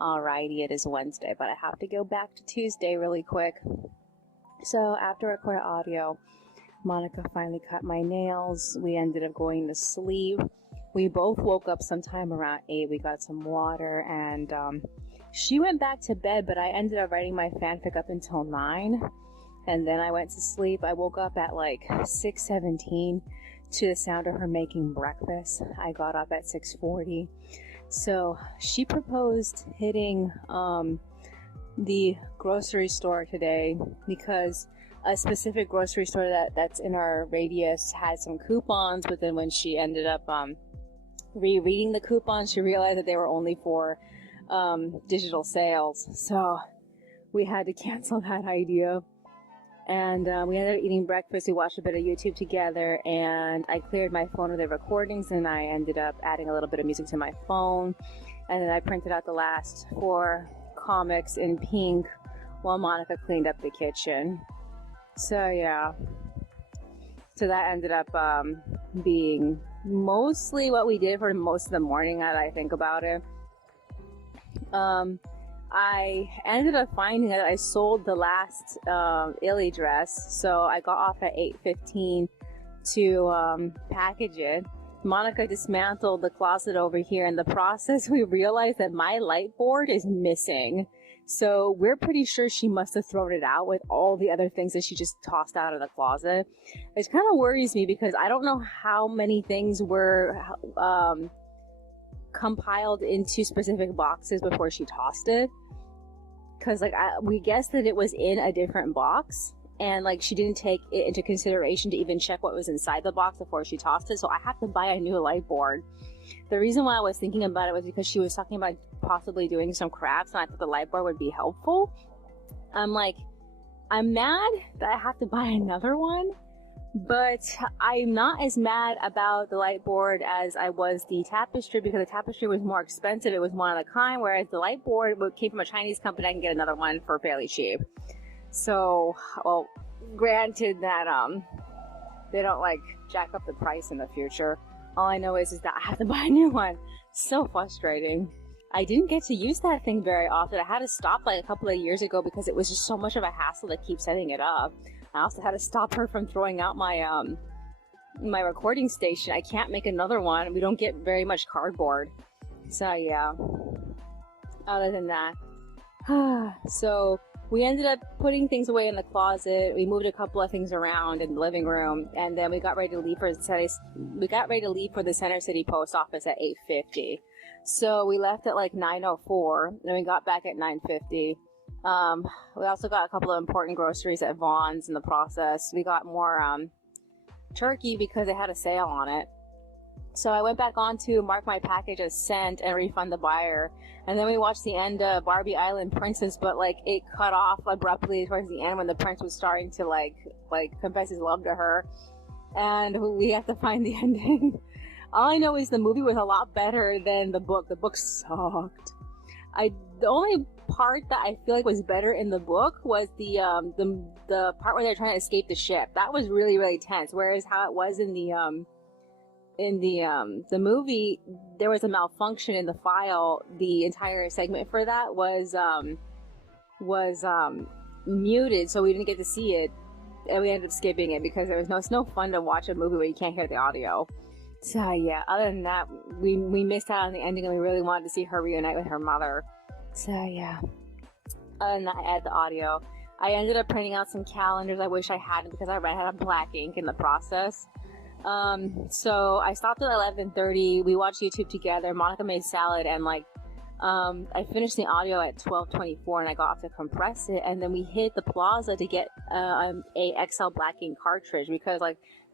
Alrighty, it is Wednesday, but I have to go back to Tuesday really quick. So after I recorded audio, Monica finally cut my nails. We ended up going to sleep. We both woke up sometime around 8. We got some water, and she went back to bed, but I ended up writing my fanfic up until 9. And then I went to sleep. I woke up at like 6:17 to the sound of her making breakfast. I got up at 6:40. So she proposed hitting the grocery store today because a specific grocery store that's in our radius had some coupons, but then when she ended up rereading the coupons, she realized that they were only for digital sales. So we had to cancel that idea. And we ended up eating breakfast. We watched a bit of YouTube together, and I cleared my phone of the recordings, and I ended up adding a little bit of music to my phone. And then I printed out the last 4 comics in pink while Monica cleaned up the kitchen. So yeah. So that ended up being mostly what we did for most of the morning, as I think about it. I ended up finding that I sold the last Illy dress, so I got off at 8:15 to package it. Monica dismantled the closet over here. In the process, we realized that my light board is missing. So we're pretty sure she must have thrown it out with all the other things that she just tossed out of the closet. It kind of worries me because I don't know how many things were compiled into specific boxes before she tossed it. Because we guessed that it was in a different box, and like she didn't take it into consideration to even check what was inside the box before she tossed it. So I have to buy a new light board. The reason why I was thinking about it was because she was talking about possibly doing some crafts, and I thought the light board would be helpful. I'm mad that I have to buy another one, but I'm not as mad about the light board as I was the tapestry, because the tapestry was more expensive. It was one of a kind, whereas the light board came from a Chinese company. I can get another one for fairly cheap. So, well, granted that they don't like jack up the price in the future. All I know is that I have to buy a new one. So frustrating. I didn't get to use that thing very often. I had to stop like a couple of years ago because it was just so much of a hassle to keep setting it up. I also had to stop her from throwing out my my recording station. I can't make another one. We don't get very much cardboard. So yeah. Other than that. So we ended up putting things away in the closet. We moved a couple of things around in the living room, and then we got ready to leave for the Center City Post Office at 8:50. So we left at like 9:04, and we got back at 9:50. We also got a couple of important groceries at Vaughn's in the process. We got more turkey because it had a sale on it. So I went back on to mark my package as sent and refund the buyer. And then we watched the end of Barbie Island Princess, but like it cut off abruptly towards the end when the prince was starting to like confess his love to her. And we had to find the ending. All I know is the movie was a lot better than the book. The book sucked. The only part that I feel like was better in the book was the part where they're trying to escape the ship. That was really, really tense. Whereas how it was in the movie, there was a malfunction in the file. The entire segment for that was muted, so we didn't get to see it, and we ended up skipping it because it's no fun to watch a movie where you can't hear the audio. So yeah, other than that, we missed out on the ending, and we really wanted to see her reunite with her mother. So yeah, other than that, I added the audio. I ended up printing out some calendars. I wish I hadn't because I ran out of black ink in the process. So I stopped at 11:30. We watched YouTube together. Monica made salad, and I finished the audio at 12:24, and I got off to compress it. And then we hit the plaza to get a XL black ink cartridge because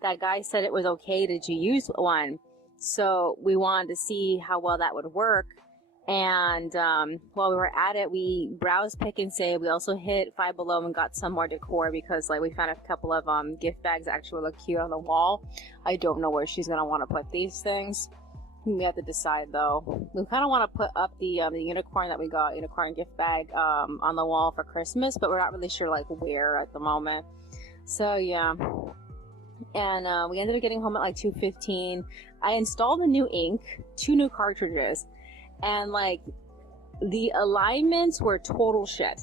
that guy said it was okay to use one. So we wanted to see how well that would work. And while we were at it, we browsed Pick and Save. We also hit Five Below and got some more decor because we found a couple of gift bags that actually look cute on the wall. I don't know where she's gonna want to put these things. We have to decide though. We kind of want to put up the unicorn that we got, unicorn gift bag on the wall for Christmas, but we're not really sure where at the moment. So yeah. And we ended up getting home at 2:15. I installed a new ink, 2 new cartridges, and the alignments were total shit.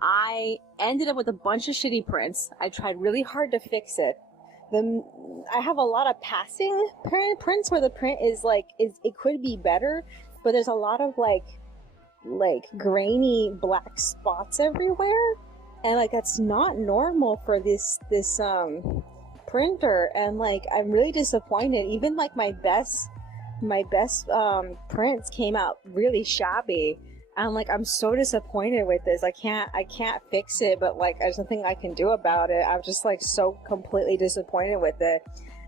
I ended up with a bunch of shitty prints. I tried really hard to fix it. I have a lot of passing prints where the print is like, it could be better, but there's a lot of like grainy black spots everywhere, and like that's not normal for this printer, and like I'm really disappointed. Even like my best prints came out really shabby. And like I'm so disappointed with this. I can't fix it, but like there's nothing I can do about it. I'm just like so completely disappointed with it.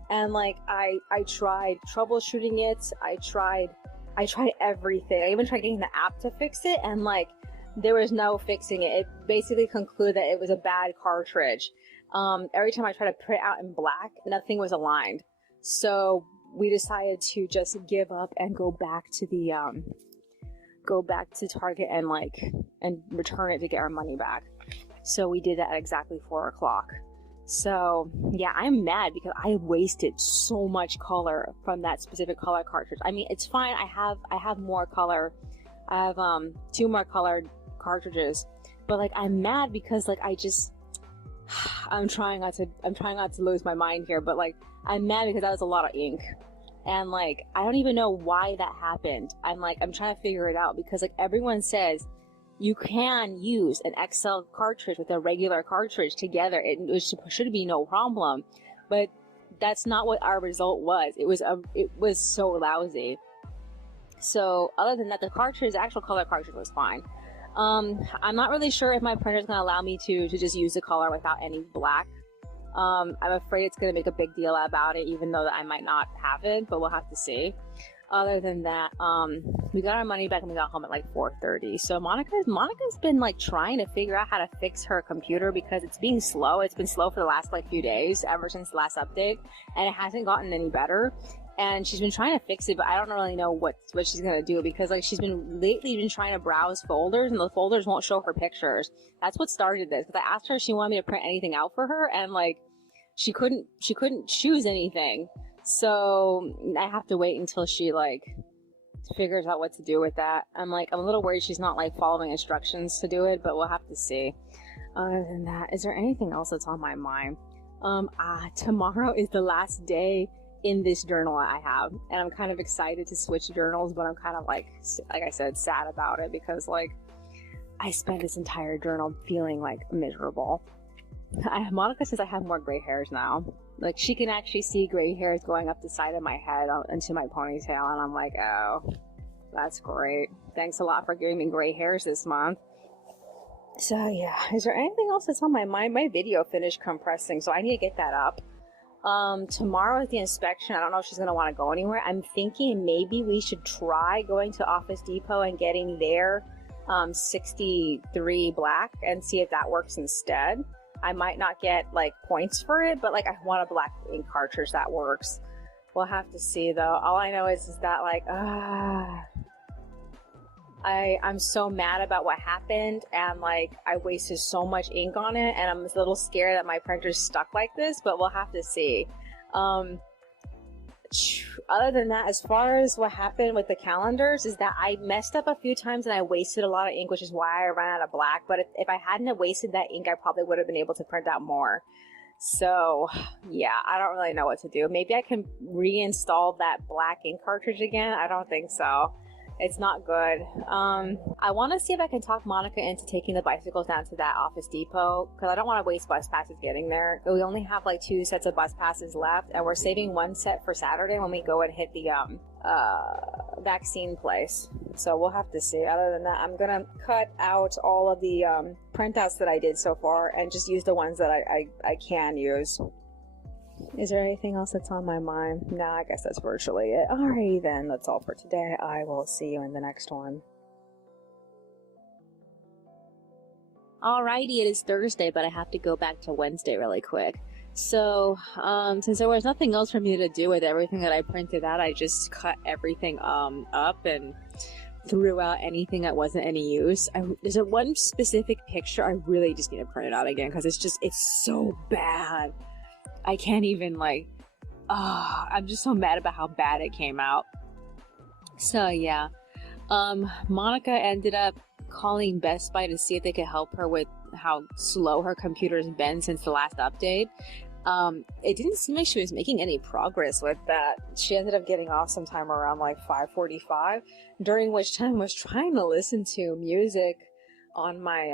And like I tried troubleshooting it. I tried everything. I even tried getting the app to fix it, and like there was no fixing it. It basically concluded that it was a bad cartridge. Every time I tried to print out in black, nothing was aligned. So we decided to just give up and go back to Target and return it to get our money back. So we did that at exactly 4 o'clock. So yeah, I'm mad because I wasted so much color from that specific color cartridge. I mean, it's fine. I have more color. I have 2 more colored cartridges, but like I'm mad because like I'm trying not to lose my mind here, but like I'm mad because that was a lot of ink. And like I don't even know why that happened. I'm trying to figure it out, because like everyone says you can use an XL cartridge with a regular cartridge together. It should be no problem, but that's not what our result was. It was so lousy. So other than that, the actual color cartridge was fine. I'm not really sure if my printer is going to allow me to just use the color without any black. I'm afraid it's going to make a big deal about it, even though that I might not have it, but we'll have to see. Other than that, we got our money back and we got home at like 4:30. So Monica's been like trying to figure out how to fix her computer because it's being slow. It's been slow for the last like few days, ever since the last update, and it hasn't gotten any better. And she's been trying to fix it, but I don't really know what she's gonna do, because like she's been trying to browse folders, and the folders won't show her pictures. That's what started this. Because I asked her if she wanted me to print anything out for her, and like she couldn't choose anything. So I have to wait until she like figures out what to do with that. I'm a little worried she's not like following instructions to do it, but we'll have to see. Other than that, is there anything else that's on my mind? Tomorrow is the last day in this journal I have, and I'm kind of excited to switch journals, but I'm kind of like I said, sad about it, because like I spent this entire journal feeling like miserable. Monica says I have more gray hairs now. Like she can actually see gray hairs going up the side of my head into my ponytail, and I'm like, oh, that's great. Thanks a lot for giving me gray hairs this month. So yeah, is there anything else that's on my mind? My video finished compressing, so I need to get that up. Tomorrow is the inspection. I don't know if she's going to want to go anywhere. I'm thinking maybe we should try going to Office Depot and getting their 63 black and see if that works instead. I might not get like points for it, but like I want a black ink cartridge that works. We'll have to see though. All I know is that like I'm so mad about what happened, and like I wasted so much ink on it, and I'm a little scared that my printer's stuck like this, but we'll have to see. Other than that, as far as what happened with the calendars, is that I messed up a few times and I wasted a lot of ink, which is why I ran out of black. But if I hadn't have wasted that ink, I probably would have been able to print out more. So yeah, I don't really know what to do. Maybe I can reinstall that black ink cartridge again. I don't think so. It's not good. I want to see if I can talk Monica into taking the bicycles down to that Office Depot, because I don't want to waste bus passes getting there. We only have like 2 sets of bus passes left, and we're saving 1 set for Saturday when we go and hit the vaccine place. So we'll have to see. Other than that, I'm gonna cut out all of the printouts that I did so far and just use the ones that I can use. Is there anything else that's on my mind? Nah, I guess that's virtually it. Alrighty then, that's all for today. I will see you in the next one. Alrighty, it is Thursday, but I have to go back to Wednesday really quick. So, since there was nothing else for me to do with everything that I printed out, I just cut everything up and threw out anything that wasn't any use. There's one specific picture I really just need to print it out again, because it's so bad. I can't even I'm just so mad about how bad it came out. So yeah, Monica ended up calling Best Buy to see if they could help her with how slow her computer's been since the last update. It didn't seem like she was making any progress with that. She ended up getting off sometime around like 5:45, during which time I was trying to listen to music on my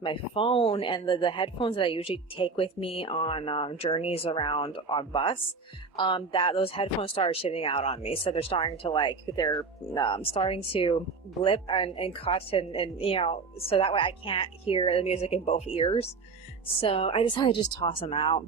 my phone, and the headphones that I usually take with me on journeys around on bus, that those headphones started shitting out on me. So they're starting to blip and cut, and you know, so that way I can't hear the music in both ears. So I decided to just toss them out.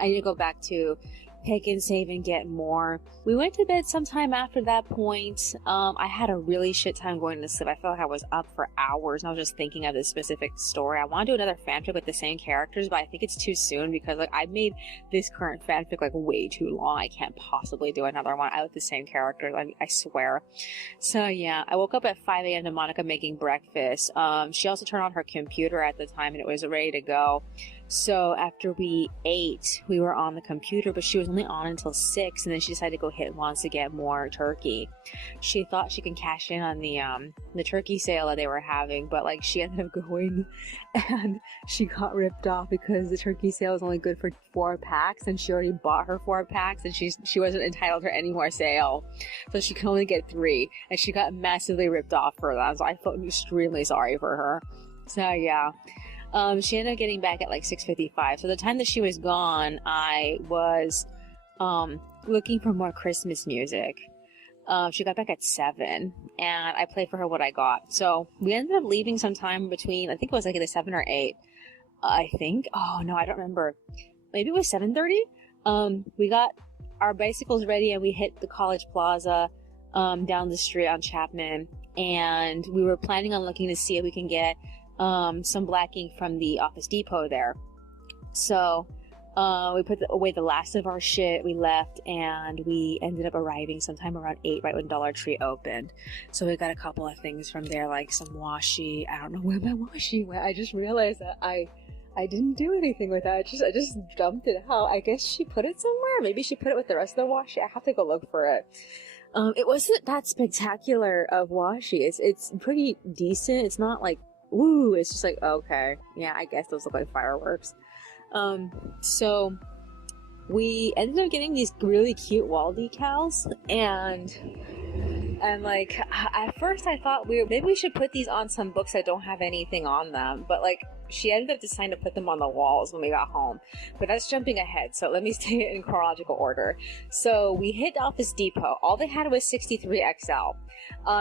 I need to go back to pick and save and get more. We went to bed sometime after that point. I had a really shit time going to sleep. I felt like I was up for hours, and I was just thinking of this specific story. I want to do another fanfic with the same characters, but I think it's too soon because like I made this current fanfic like way too long. I can't possibly do another one with the same characters. I swear. So yeah, I woke up at 5 a.m. to Monica making breakfast. She also turned on her computer at the time, and it was ready to go. So after we ate, we were on the computer, but she was only on until 6, and then she decided to go hit once to get more turkey. She thought she can cash in on the turkey sale that they were having, but like she ended up going and she got ripped off because the turkey sale is only good for 4 packs, and she already bought her 4 packs, and she wasn't entitled to any more sale, so she could only get 3, and she got massively ripped off for that. So I felt extremely sorry for her. So yeah. She ended up getting back at like 6:55. So the time that she was gone, I was looking for more Christmas music. She got back at 7, and I played for her what I got. So we ended up leaving sometime between, I think it was like either 7 or 8. I think. Oh no, I don't remember. Maybe it was 7:30. We got our bicycles ready, and we hit the College Plaza down the street on Chapman, and we were planning on looking to see if we can get some black ink from the Office Depot there. So we put away the last of our shit, we left, and we ended up arriving sometime around 8, right when Dollar Tree opened. So we got a couple of things from there, like some washi. I don't know where my washi went. I just realized that I didn't do anything with that. I just dumped it out. I guess she put it somewhere. Maybe she put it with the rest of the washi. I have to go look for it. It wasn't that spectacular of washi. It's pretty decent. It's not like woo, it's just like, okay, yeah, I guess those look like fireworks. So we ended up getting these really cute wall decals, and like at first I thought maybe we should put these on some books that don't have anything on them, but like she ended up deciding to put them on the walls when we got home. But that's jumping ahead, so let me stay in chronological order. So we hit Office Depot. All they had was 63XL.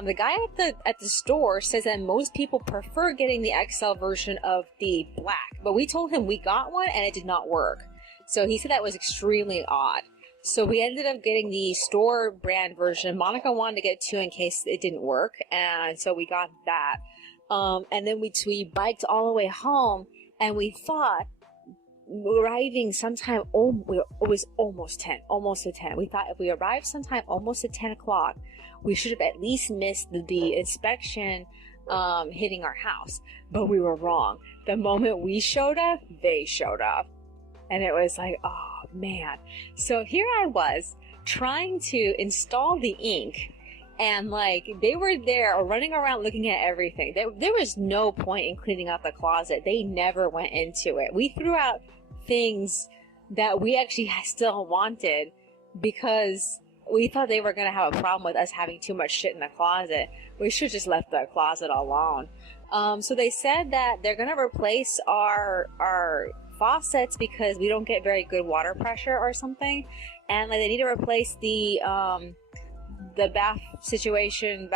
The guy at the store says that most people prefer getting the XL version of the black, but we told him we got one and it did not work. So he said that was extremely odd. So we ended up getting the store brand version. Monica wanted to get 2 in case it didn't work, and so we got that. And then we biked all the way home, and we thought arriving sometime, it was almost 10, almost at 10. We thought if we arrived sometime almost at 10 o'clock, we should have at least missed the inspection hitting our house. But we were wrong. The moment we showed up, they showed up. And it was like, oh man. So here I was trying to install the ink, and like they were there running around looking at everything. There was no point in cleaning out the closet. They never went into it. We threw out things that we actually still wanted because we thought they were going to have a problem with us having too much shit in the closet. We should just left the closet alone. So they said that they're going to replace our faucets because we don't get very good water pressure or something, and like they need to replace the bathtub situation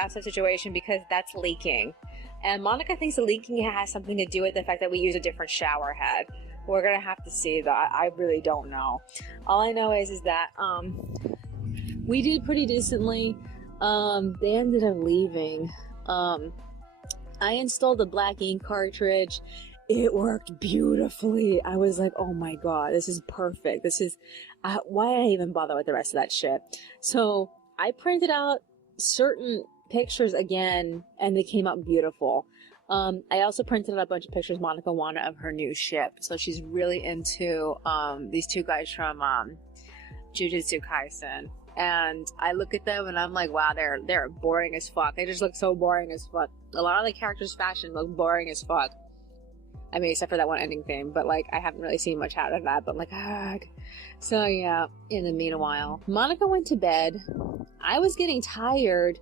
because that's leaking. And Monica thinks the leaking has something to do with the fact that we use a different shower head. We're gonna have to see that. I really don't know. All I know is that we did pretty decently. They ended up leaving. I installed the black ink cartridge. It worked beautifully. I was like, oh my god, this is perfect. This is why did I even bother with the rest of that shit? So I printed out certain pictures again, and they came out beautiful. I also printed out a bunch of pictures Monica wanted of her new ship. So she's really into these 2 guys from Jujutsu Kaisen. and I look at them and I'm like, wow, they're boring as fuck. They just look so boring as fuck. A lot of the characters' fashion look boring as fuck. I mean, except for that one ending theme, but like I haven't really seen much out of that. But I'm like, ugh. So yeah. In the meanwhile, Monica went to bed. I was getting tired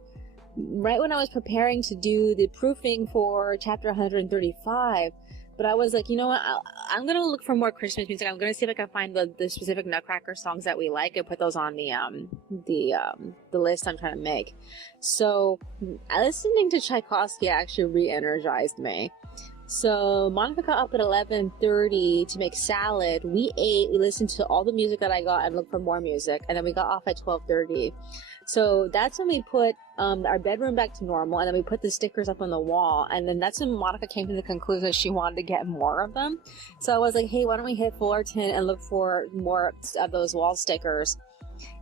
right when I was preparing to do the proofing for chapter 135. But I was like, you know what? I'm gonna look for more Christmas music. I'm gonna see if I can find the specific Nutcracker songs that we like and put those on the list I'm trying to make. So listening to Tchaikovsky actually re-energized me. So Monica got up at 11:30 to make salad. We ate. We listened to all the music that I got and looked for more music, and then we got off at 12:30. So that's when we put our bedroom back to normal, and then we put the stickers up on the wall, and then that's when Monica came to the conclusion that she wanted to get more of them. So I was like, hey, why don't we hit Fullerton and look for more of those wall stickers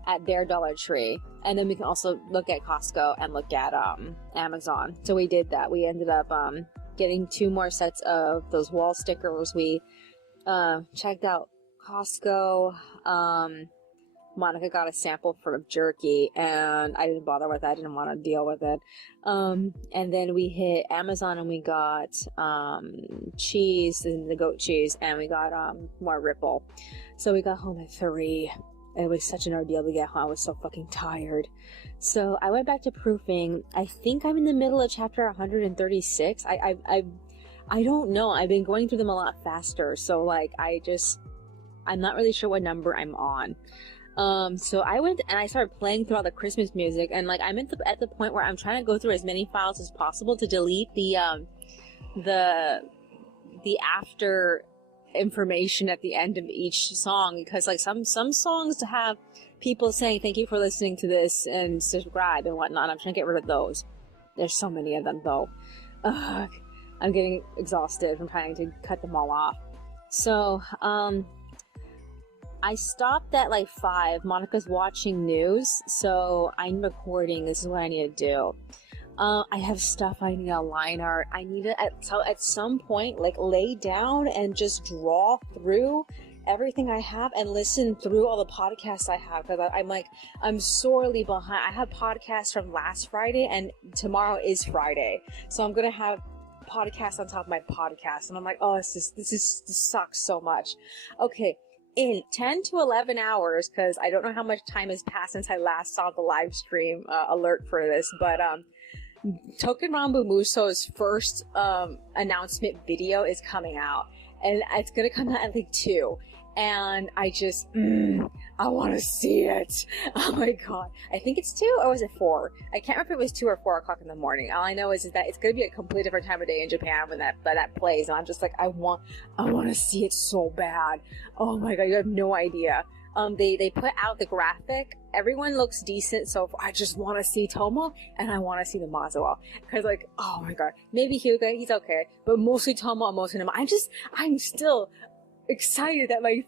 at their Dollar Tree, and then we can also look at Costco and look at Amazon. So we did that. We ended up getting 2 more sets of those wall stickers. We checked out Costco. Monica got a sample for jerky, and I didn't bother with that. I didn't want to deal with it. And then we hit Amazon and we got cheese, and the goat cheese, and we got more Ripple. So we got home at 3. It was such an ordeal to get home. I was so fucking tired. So I went back to proofing. I think I'm in the middle of chapter 136. I don't know. I've been going through them a lot faster. So like I'm not really sure what number I'm on. So I went and I started playing through all the Christmas music, and like I'm at the point where I'm trying to go through as many files as possible to delete the after information at the end of each song, because like some songs have people saying thank you for listening to this and subscribe and whatnot. I'm trying to get rid of those. There's so many of them though. Ugh, I'm getting exhausted from trying to cut them all off. So I stopped at like 5. Monica's watching news, so I'm recording. This is what I need to do. I have stuff I need to line art. I need to at some point like lay down and just draw through everything I have and listen through all the podcasts I have, because I'm sorely behind. I have podcasts from last Friday, and tomorrow is Friday, so I'm gonna have podcasts on top of my podcast, and I'm like, oh, this sucks so much. Okay. In 10 to 11 hours, because I don't know how much time has passed since I last saw the live stream alert for this, but Token Rambu Muso's first announcement video is coming out, and it's gonna come out at like 2, and I just I want to see it. Oh my god, I think it's 2 or was it 4? I can't remember if it was 2 or 4 o'clock in the morning. All I know is that it's gonna be a completely different time of day in Japan when that plays, and I'm just like, I want to see it so bad. Oh my god, you have no idea. They put out the graphic. Everyone looks decent so far. I just want to see Tomo, and I want to see the Mazawa, because like, oh my god, maybe Hyuga, he's okay, but mostly Tomo and mostly Nama. I'm still excited that my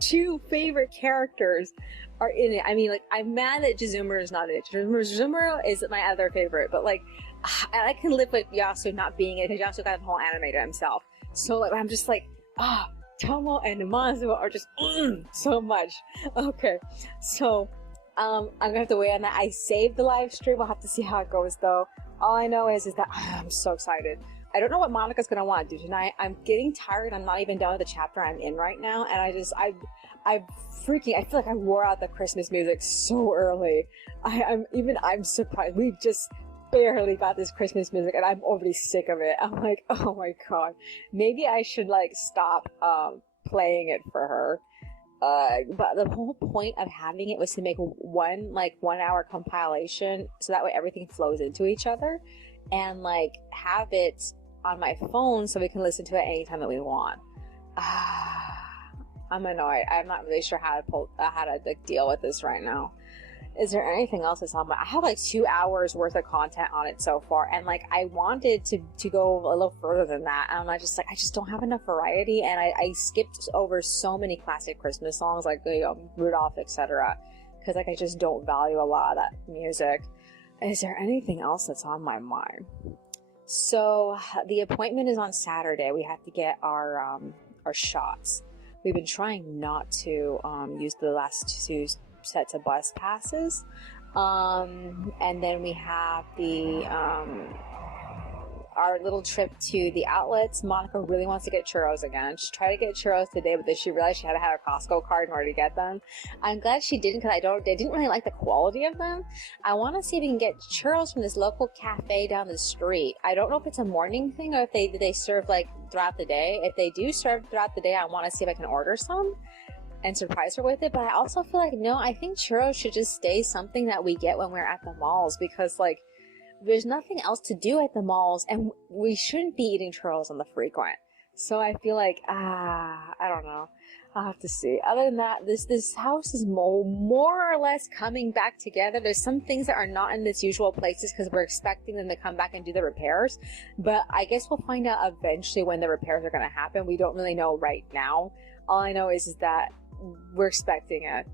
2 favorite characters are in it. I mean, like, I'm mad that Jizumura is not in it. Jizumura is my other favorite, but like, I can live with Yasu not being it, because Yasu got the whole anime to himself. So like, I'm just like, Tomo and Mazawa are just so much. Okay, so I'm gonna have to wait on that. I saved the live stream. We'll have to see how it goes though. All I know is that I'm so excited. I don't know what Monica's gonna want to do tonight. I'm getting tired. I'm not even done with the chapter I'm in right now, and I feel like I wore out the Christmas music so early. I'm surprised. We just barely got this Christmas music, and I'm already sick of it. I'm like, oh my god, maybe I should like stop playing it for her. But the whole point of having it was to make one 1 hour compilation, so that way everything flows into each other, and like have it on my phone so we can listen to it anytime that we want. I'm annoyed. I'm not really sure how to like, deal with this right now. Is there anything else that's on I have like 2 hours worth of content on it so far, and like I wanted to go a little further than that, and I just don't have enough variety, and I skipped over so many classic Christmas songs like, you know, Rudolph, etc., because like I just don't value a lot of that music. Is there anything else that's on my mind? So the appointment is on Saturday. We have to get our shots. We've been trying not to use the last sets of bus passes. And then we have the our little trip to the outlets. Monica really wants to get churros again. She tried to get churros today, but then she realized she had to have a Costco card in order to get them. I'm glad she didn't, because I didn't really like the quality of them. I want to see if we can get churros from this local cafe down the street. I don't know if it's a morning thing or if they serve like throughout the day. If they do serve throughout the day, I want to see if I can order some and surprise her with it. But I also feel like, no, I think churros should just stay something that we get when we're at the malls, because like there's nothing else to do at the malls, and we shouldn't be eating churros on the frequent. So I feel like, I don't know. I'll have to see. Other than that, this house is more or less coming back together. There's some things that are not in its usual places because we're expecting them to come back and do the repairs. But I guess we'll find out eventually when the repairs are going to happen. We don't really know right now. All I know is that we're expecting it.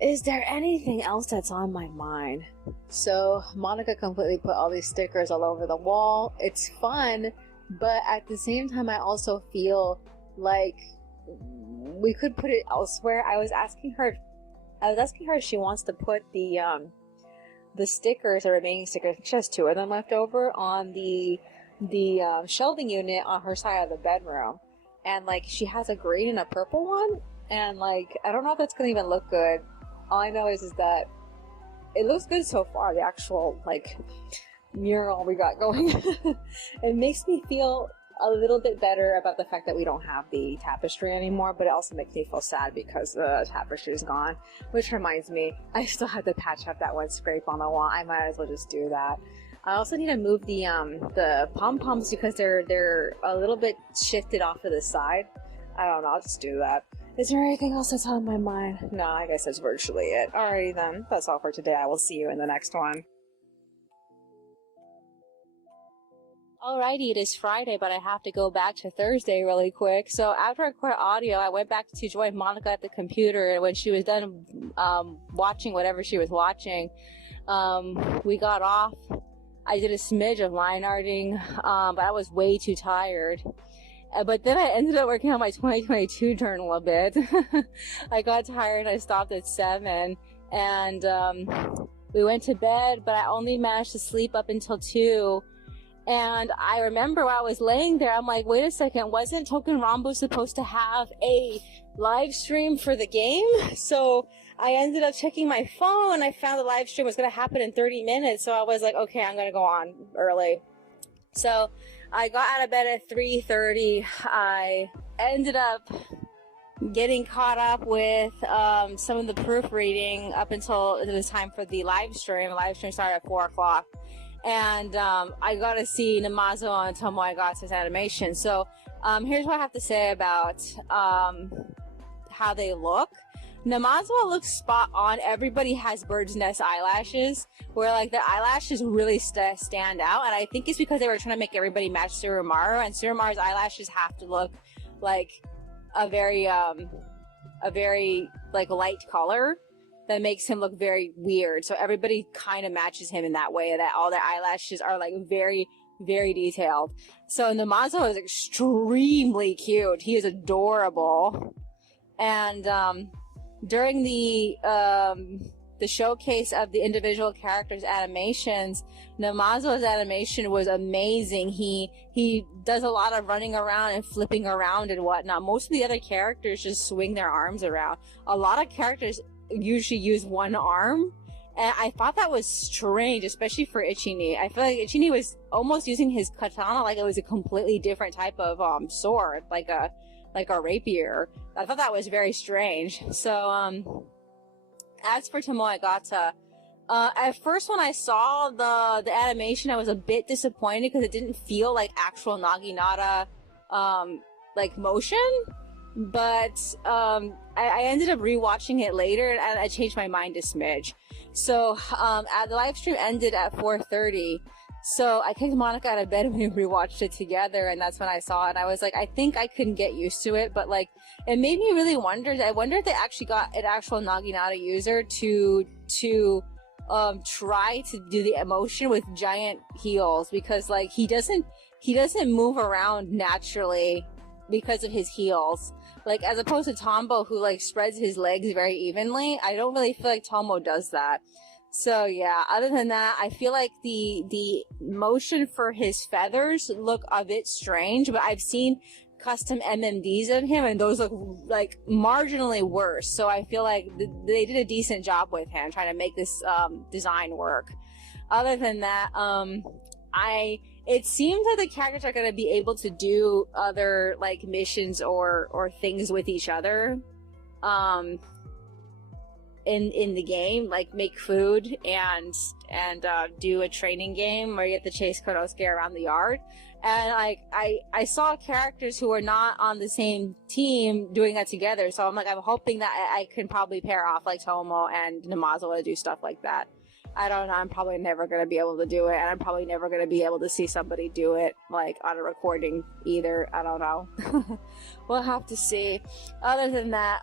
Is there anything else that's on my mind? So Monica completely put all these stickers all over the wall. It's fun, but at the same time, I also feel like we could put it elsewhere. I was asking her if she wants to put the stickers, the remaining stickers, she has 2 of them left over, on the shelving unit on her side of the bedroom. And like she has a green and a purple one, and like I don't know if that's gonna even look good. All I know is that it looks good so far, the actual like mural we got going. It makes me feel a little bit better about the fact that we don't have the tapestry anymore, but it also makes me feel sad because the tapestry is gone. Which reminds me, I still have to patch up that one scrape on the wall. I might as well just do that. I also need to move the pom-poms because they're a little bit shifted off to the side. I don't know, I'll just do that. Is there anything else that's on my mind? No, I guess that's virtually it. Alrighty then, that's all for today. I will see you in the next one. Alrighty, it is Friday, but I have to go back to Thursday really quick. So after I quit audio, I went back to join Monica at the computer, and when she was done watching whatever she was watching, we got off. I did a smidge of line arting, but I was way too tired. But then I ended up working on my 2022 journal a bit. I got tired, I stopped at 7, and we went to bed, but I only managed to sleep up until 2. And I remember while I was laying there, I'm like, wait a second, wasn't Token Rambo supposed to have a live stream for the game? So I ended up checking my phone, and I found the live stream was going to happen in 30 minutes. So I was like, okay, I'm going to go on early. So I got out of bed at 3:30. I ended up getting caught up with some of the proofreading up until it was time for the live stream. The live stream started at 4 o'clock. And I got to see Namazo and Tomoegatsu's animation. So here's what I have to say about how they look. Namazo looks spot on. Everybody has bird's nest eyelashes, where like the eyelashes really stand out, and I think it's because they were trying to make everybody match Surumaru, and Surumaru's eyelashes have to look like a very like light color that makes him look very weird. So everybody kind of matches him in that way, that all their eyelashes are like very, very detailed. So Namazo is extremely cute. He is adorable. And during the showcase of the individual characters' animations, Namazo's animation was amazing. He does a lot of running around and flipping around and whatnot. Most of the other characters just swing their arms around. A lot of characters usually use one arm, and I thought that was strange, especially for Ichini. I feel like Ichini was almost using his katana like it was a completely different type of sword, like a rapier. I thought that was very strange. So as for Tomoegata, at first when I saw the animation, I was a bit disappointed because it didn't feel like actual Naginata like motion. But I ended up rewatching it later, and I changed my mind a smidge. So the live stream ended at 4:30. So I kicked Monica out of bed and we rewatched it together, and that's when I saw it. And I was like, I think I couldn't get used to it, but like it made me really wonder. I wonder if they actually got an actual Naginata user to try to do the emotion with giant heels, because like he doesn't move around naturally because of his heels. Like, as opposed to Tombo, who, like, spreads his legs very evenly, I don't really feel like Tomo does that. So, yeah, other than that, I feel like the motion for his feathers look a bit strange, but I've seen custom MMDs of him, and those look, like, marginally worse. So I feel like they did a decent job with him, trying to make this, design work. Other than that, it seems like the characters are going to be able to do other, like, missions or things with each other, in the game, like make food and do a training game where you have to chase Konosuke around the yard. And like, I saw characters who are not on the same team doing that together. So I'm like, I'm hoping that I can probably pair off like Tomo and Namazawa to do stuff like that. I don't know, I'm probably never going to be able to do it, and I'm probably never going to be able to see somebody do it, like, on a recording either. I don't know. We'll have to see. Other than that,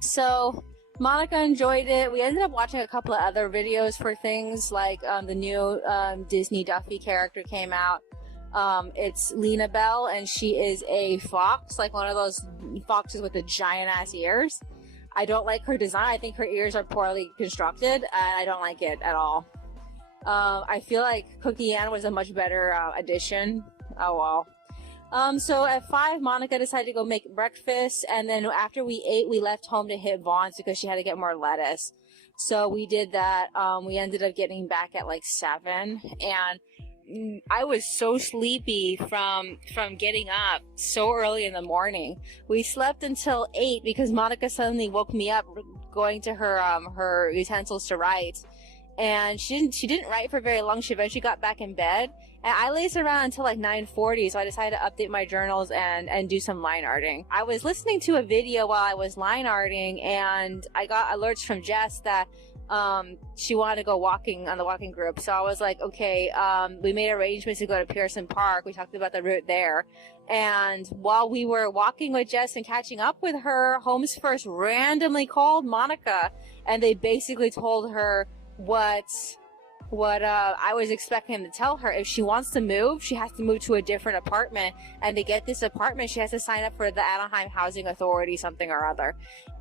so Monica enjoyed it. We ended up watching a couple of other videos for things, like, the new, Disney Duffy character came out. It's Lena Bell, and she is a fox, like one of those foxes with the giant-ass ears. I don't like her design. I think her ears are poorly constructed, and I don't like it at all. I feel like Cookie Ann was a much better addition. Oh well. So at 5, Monica decided to go make breakfast, and then after we ate, we left home to hit Vaughn's because she had to get more lettuce. So we did that. We ended up getting back at like 7, and I was so sleepy from getting up so early in the morning. We slept until 8 because Monica suddenly woke me up going to her her utensils to write, and she didn't write for very long. She eventually got back in bed, and I lazed around until like 9:40. So I decided to update my journals and do some line arting. I was listening to a video while I was line arting, and I got alerts from Jess that she wanted to go walking on the walking group. So I was like, okay, we made arrangements to go to Pearson Park. We talked about the route there. And while we were walking with Jess and catching up with her, Homes First randomly called Monica, and they basically told her what I was expecting him to tell her. If she wants to move, she has to move to a different apartment, and to get this apartment, she has to sign up for the Anaheim Housing Authority, something or other.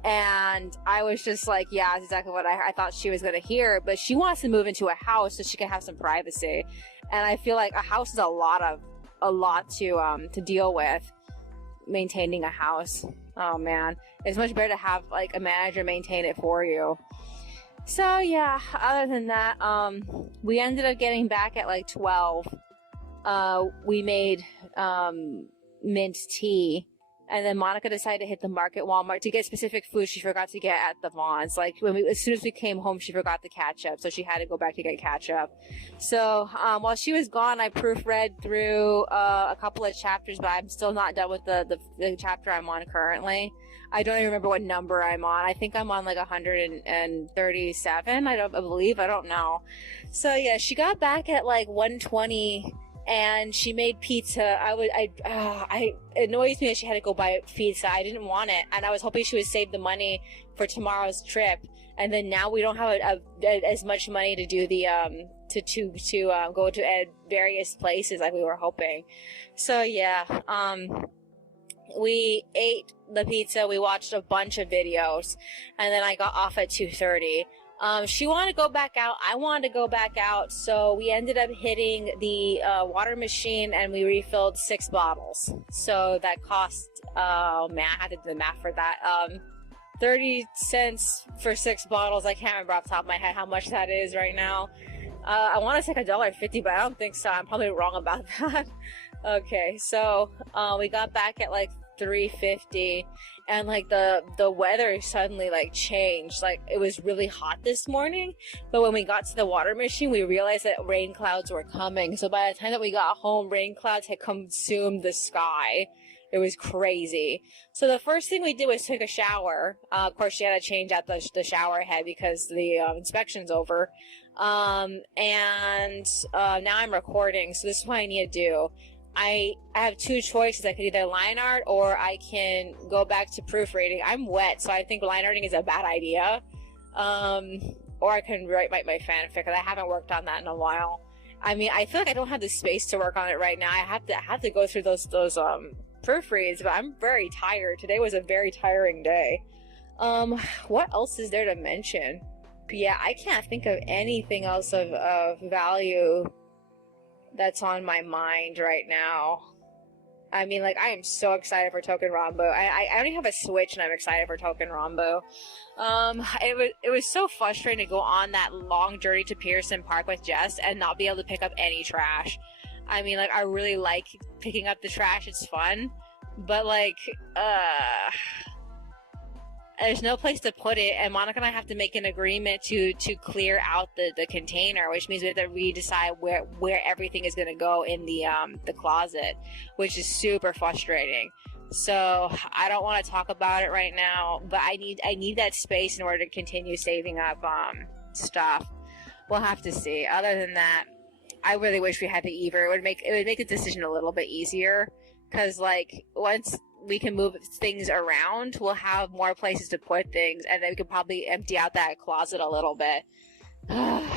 And I was just like, yeah, that's exactly what I thought she was going to hear. But she wants to move into a house so she can have some privacy. And I feel like a house is a lot to deal with, maintaining a house. Oh man, it's much better to have like a manager maintain it for you. So yeah, other than that, we ended up getting back at like 12. We made mint tea, and then Monica decided to hit the market Walmart to get specific food she forgot to get at the Vaughn's. Like as soon as we came home, she forgot the ketchup, so she had to go back to get ketchup. So while she was gone, I proofread through a couple of chapters, but I'm still not done with the chapter I'm on currently. I don't even remember what number I'm on. I think I'm on like 137. I don't know. So yeah, she got back at like 1:20, and she made pizza. It annoys me that she had to go buy pizza. I didn't want it, and I was hoping she would save the money for tomorrow's trip. And then now we don't have as much money to do the to go to various places like we were hoping. So yeah, we ate the pizza, we watched a bunch of videos, and then I got off at 2:30. She wanted to go back out, I wanted to go back out, so we ended up hitting the water machine, and we refilled 6 bottles. So that cost, oh man, I had to do the math for that. 30 cents for 6 bottles. I can't remember off the top of my head how much that is right now. I want to say $1.50, but I don't think so. I'm probably wrong about that. Okay, so we got back at like 3:50, and like the weather suddenly like changed. Like it was really hot this morning, but when we got to the water machine, we realized that rain clouds were coming. So by the time that we got home, rain clouds had consumed the sky. It was crazy. So the first thing we did was take a shower. Of course, she had to change out the shower head because the inspection's over. And now I'm recording, so this is what I need to do. I have 2 choices. I could either line art, or I can go back to proofreading. I'm wet, so I think line arting is a bad idea. Or I can write my fanfic, because I haven't worked on that in a while. I mean, I feel like I don't have the space to work on it right now. I have to go through those proofreads, but I'm very tired. Today was a very tiring day. What else is there to mention? But yeah, I can't think of anything else of value that's on my mind right now. I mean, like, I am so excited for Token Rambo. I only have a Switch and I'm excited for Token Rambo. It was so frustrating to go on that long journey to Pearson Park with Jess and not be able to pick up any trash. I mean, like, I really like picking up the trash. It's fun. But, like, there's no place to put it, and Monica and I have to make an agreement to clear out the container, which means we have to redecide where everything is going to go in the closet, which is super frustrating. So I don't want to talk about it right now, but I need that space in order to continue saving up stuff. We'll have to see. Other than that, I really wish we had the Ever. It would make the decision a little bit easier, because like once we can move things around, we'll have more places to put things, and then we could probably empty out that closet a little bit.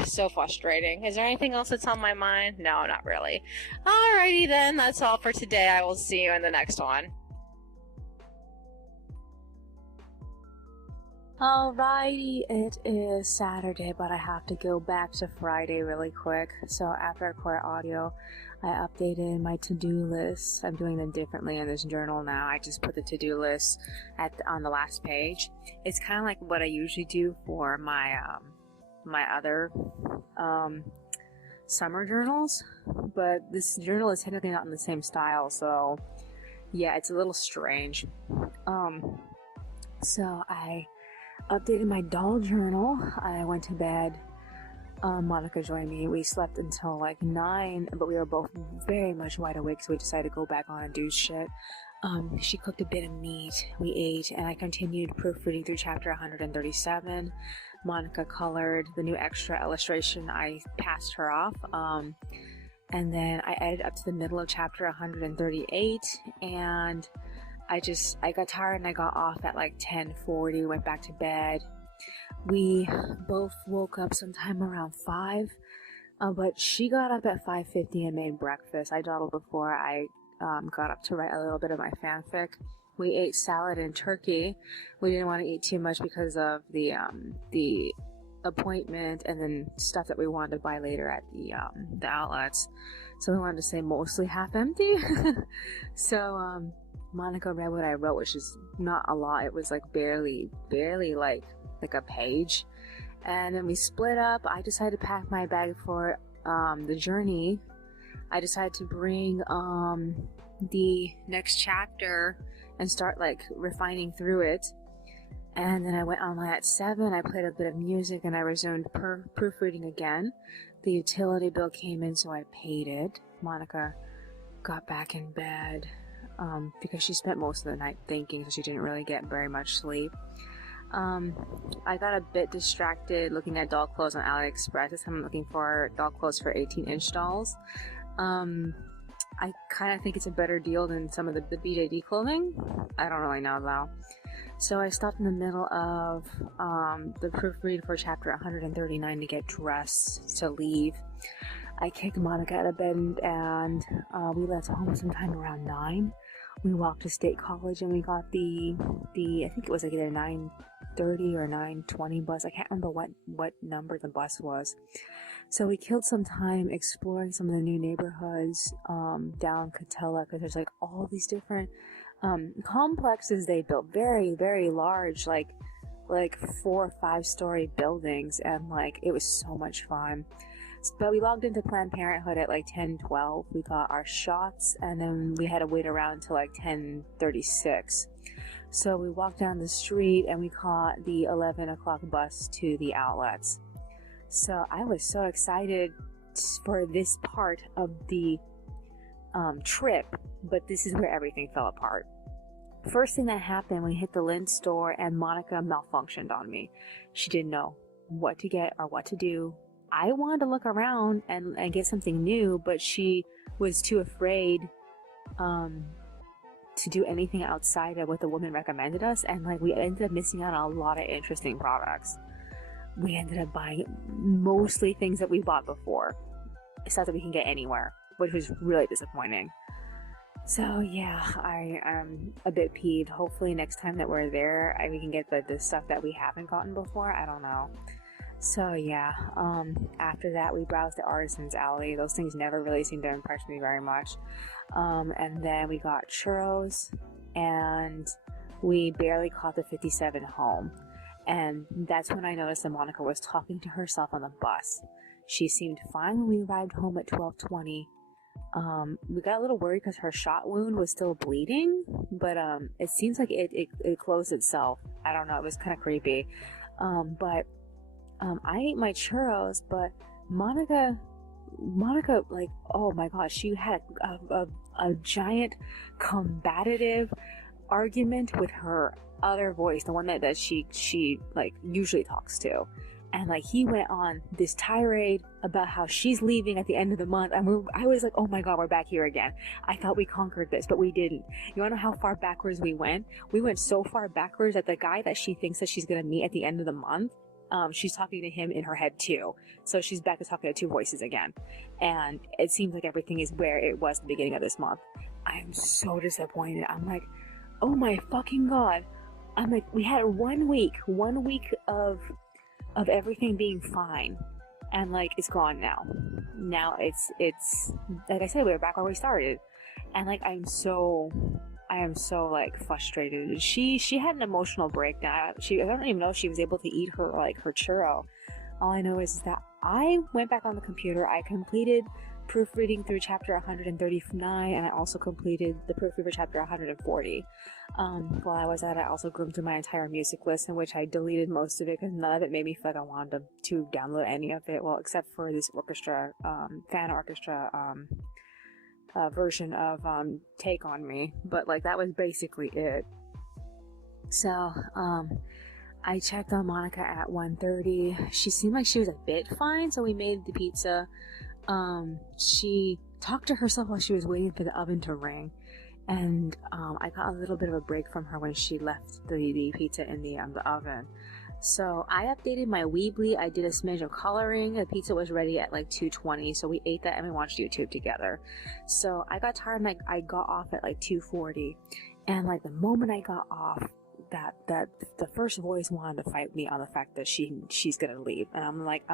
So frustrating. Is there anything else that's on my mind? No, not really. Alrighty then, that's all for today. I will see you in the next one. Alrighty, it is Saturday, but I have to go back to Friday really quick. So after I record audio, I updated my to-do list. I'm doing them differently in this journal now. I just put the to-do list on the last page. It's kind of like what I usually do for my my other summer journals, but this journal is technically not in the same style, so yeah, it's a little strange. So I updated my doll journal. I went to bed. Monica joined me. We slept until like 9, but we were both very much wide awake, so we decided to go back on and do shit. She cooked a bit of meat. We ate, and I continued proofreading through chapter 137. Monica colored the new extra illustration. I passed her off. And then I edited up to the middle of chapter 138, and I got tired and I got off at like 10:40, went back to bed. We both woke up sometime around 5, but she got up at 5:50 and made breakfast. I dawdled before I got up to write a little bit of my fanfic. We ate salad and turkey. We didn't want to eat too much because of the appointment and then stuff that we wanted to buy later at the outlets. So we wanted to say mostly half empty. So Monica read what I wrote, which is not a lot. It was like barely like a page. And then we split up. I decided to pack my bag for the journey. I decided to bring the next chapter and start like refining through it. And then I went online at 7. I played a bit of music and I resumed proofreading again. The utility bill came in, so I paid it. Monica got back in bed because she spent most of the night thinking, so she didn't really get very much sleep. I got a bit distracted looking at doll clothes on AliExpress. This time I'm looking for doll clothes for 18-inch dolls. I kind of think it's a better deal than some of the BJD clothing. I don't really know though. So I stopped in the middle of the proofread for chapter 139 to get dressed to leave. I kicked Monica out of bed and we left home sometime around 9. We walked to State College and we got the I think it was like either 9:30 or 9:20 bus. I can't remember what number the bus was. So we killed some time exploring some of the new neighborhoods down Catella, because there's like all these different complexes they built, very, very large, like 4 or 5 story buildings, and like it was so much fun. But we logged into Planned Parenthood at like 10:12. We got our shots, and then we had to wait around until like 10:36. So we walked down the street and we caught the 11 o'clock bus to the outlets. So I was so excited for this part of the trip, but this is where everything fell apart. First thing that happened, we hit the Lynn store and Monica malfunctioned on me. She didn't know what to get or what to do. I wanted to look around and get something new, but she was too afraid to do anything outside of what the woman recommended us, and like we ended up missing out on a lot of interesting products. We ended up buying mostly things that we bought before, stuff that we can get anywhere, which was really disappointing. So yeah, I am a bit peeved. Hopefully next time that we're there, we can get the stuff that we haven't gotten before. I don't know. So yeah, after that we browsed the Artisans Alley. Those things never really seemed to impress me very much. And then we got churros, and we barely caught the 57 home. And that's when I noticed that Monica was talking to herself on the bus. She seemed fine when we arrived home at 12:20. We got a little worried because her shot wound was still bleeding, but it seems like it closed itself. I don't know. It was kind of creepy. But I ate my churros, but Monica, like, oh my gosh, she had a giant combative argument with her other voice, the one that she like usually talks to. And like he went on this tirade about how she's leaving at the end of the month, and I was like, oh my god, we're back here again. I thought we conquered this, but we didn't. You wanna know how far backwards we went? We went so far backwards that the guy that she thinks that she's gonna meet at the end of the month, she's talking to him in her head too. So she's back to talking to two voices again. And it seems like everything is where it was at the beginning of this month. I'm so disappointed. I'm like, oh my fucking god. I'm like, we had 1 week of everything being fine, and like it's gone now. Now it's like I said, we were back where we started, and like I am so like frustrated. She had an emotional breakdown. I don't even know if she was able to eat her churro. All I know is that I went back on the computer. I completed proofreading through chapter 139, and I also completed the proofread for chapter 140. While I was at it, I also groomed through my entire music list, in which I deleted most of it because none of it made me feel like I wanted to download any of it. Well, except for this orchestra, fan orchestra version of Take on Me, but like that was basically it. So I checked on Monica at 1:30. She seemed like she was a bit fine, so we made the pizza. She talked to herself while she was waiting for the oven to ring, and I got a little bit of a break from her when she left the pizza in the oven. So I updated my Weebly. I did a smidge of coloring. The pizza was ready at like 2:20, so we ate that and we watched YouTube together. So I got tired and I got off at like 2:40, and like the moment I got off, that the first voice wanted to fight me on the fact that she's gonna leave, and I'm like,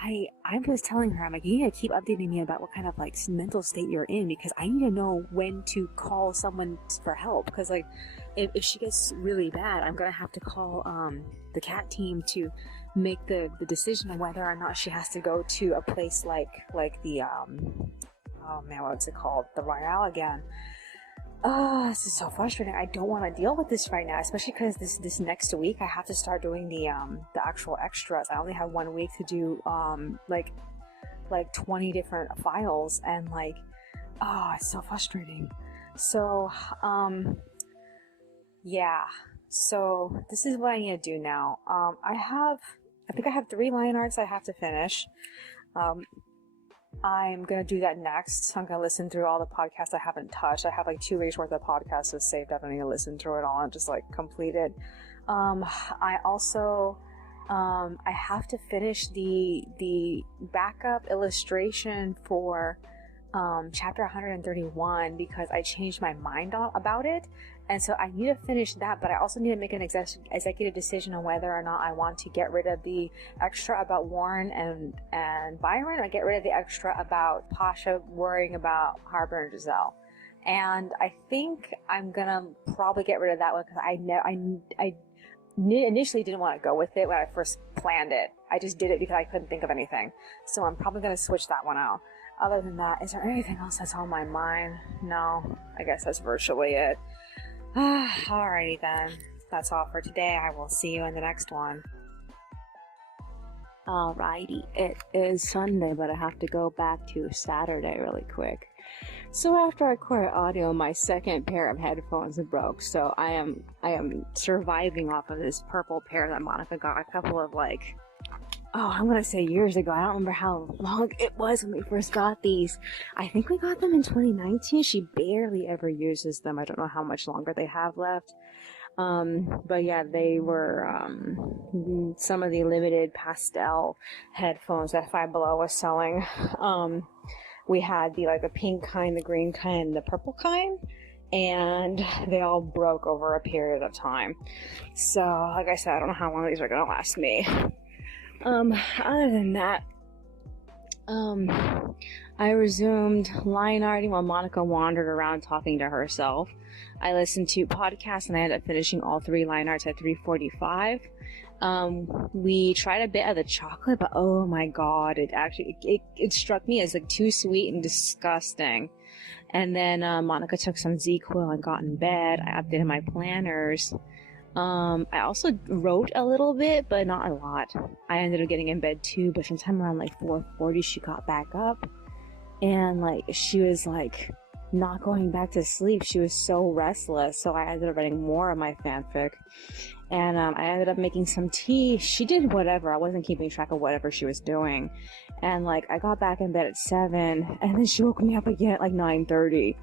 I was telling her, I'm like, you need to keep updating me about what kind of like mental state you're in, because I need to know when to call someone for help, because like if she gets really bad, I'm gonna have to call the cat team to make the decision on whether or not she has to go to a place like the oh man, what's it called, the Royale again. Oh, this is so frustrating. I don't want to deal with this right now, especially because this next week I have to start doing the actual extras. I only have 1 week to do like 20 different files, and like, oh, it's so frustrating. So yeah. So this is what I need to do now. I think I have 3 line arts I have to finish. I'm gonna do that next. I'm gonna listen through all the podcasts I haven't touched. I have like 2 weeks worth of podcasts saved up, and I need to listen through it all and just like complete it. I also I have to finish the backup illustration for chapter 131 because I changed my mind about it, and so I need to finish that. But I also need to make an executive decision on whether or not I want to get rid of the extra about Warren and Byron, or get rid of the extra about Pasha worrying about Harper and Giselle. And I think I'm gonna probably get rid of that one because I initially didn't want to go with it when I first planned it. I just did it because I couldn't think of anything. So I'm probably gonna switch that one out. Other than that, is there anything else that's on my mind? No, I guess that's virtually it. Alrighty then. That's all for today. I will see you in the next one. Alrighty, it is Sunday, but I have to go back to Saturday really quick. So after I recorded audio, my second pair of headphones broke. So I am surviving off of this purple pair that Monica got a couple of I'm gonna say years ago. I don't remember how long it was when we first got these. I think we got them in 2019. She barely ever uses them. I don't know how much longer they have left. But yeah, they were some of the limited pastel headphones that Five Below was selling. We had the pink kind, the green kind, and the purple kind, and they all broke over a period of time. So, like I said, I don't know how long these are gonna last me. Other than that, I resumed line arting while Monica wandered around talking to herself. I listened to podcasts and I ended up finishing all 3 line arts at 3:45. We tried a bit of the chocolate, but oh my god, it struck me as too sweet and disgusting. And then Monica took some ZQuil and got in bed. I updated my planners. I also wrote a little bit, but not a lot. I ended up getting in bed too, but sometime around 4:40 she got back up, and she was not going back to sleep. She was so restless, so I ended up writing more of my fanfic. And I ended up making some tea. She did whatever. I wasn't keeping track of whatever she was doing. And I got back in bed at 7, and then she woke me up again at 9:30.